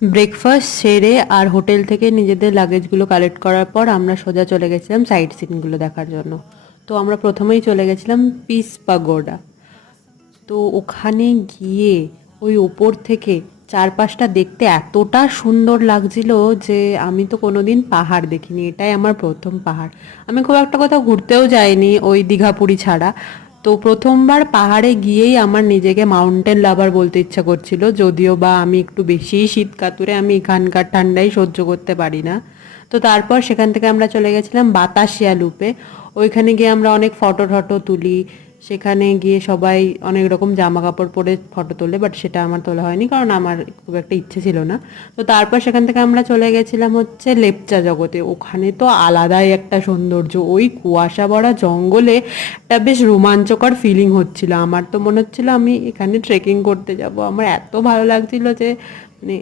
Breakfast সেরে আর hotel থেকে নিজেদের লাগেজগুলো কালেক্ট করার পর আমরা সোজা চলে গেছিলাম সাইট সিনগুলো দেখার জন্য। তো আমরা প্রথমেই চলে গেছিলাম পিস পাগোডা। তো ওখানে গিয়ে ওই ওপর থেকে চারপাশটা দেখতে এতটা সুন্দর লাগছিল যে আমি তো কোনোদিন পাহাড় দেখিনি, এটাই আমার প্রথম পাহাড়। আমি খুব একটা কোথাও ঘুরতেও যাইনি ওই দীঘা পুরী ছাড়া। তো প্রথমবার পাহাড়ে গিয়েই আমার নিজেকে মাউন্টেন লাভার বলতে ইচ্ছা করছিল, যদিও বা আমি একটু বেশিই শীত কাতুরে, আমি এখানকার ঠান্ডাই সহ্য করতে পারি না। তো তারপর সেখান থেকে আমরা চলে গেছিলাম বাতাসিয়া লুপে। ওইখানে গিয়ে আমরা অনেক ফটো টটো তুলি। সেখানে গিয়ে সবাই অনেক রকম জামা কাপড় পরে ফটো তোলে, বাট সেটা আমার তোলা হয়নি কারণ আমার খুব একটা ইচ্ছে ছিল না। তো তারপর সেখান থেকে আমরা চলে গেছিলাম হচ্ছে লেপচা জগতে। ওখানে তো আলাদাই একটা সৌন্দর্য, ওই কুয়াশা ভরা জঙ্গলে একটা বেশ রোমাঞ্চকর ফিলিং হচ্ছিল। আমার তো মনে হচ্ছিল আমি এখানে ট্রেকিং করতে যাব, আমার এত ভালো লাগছিল যে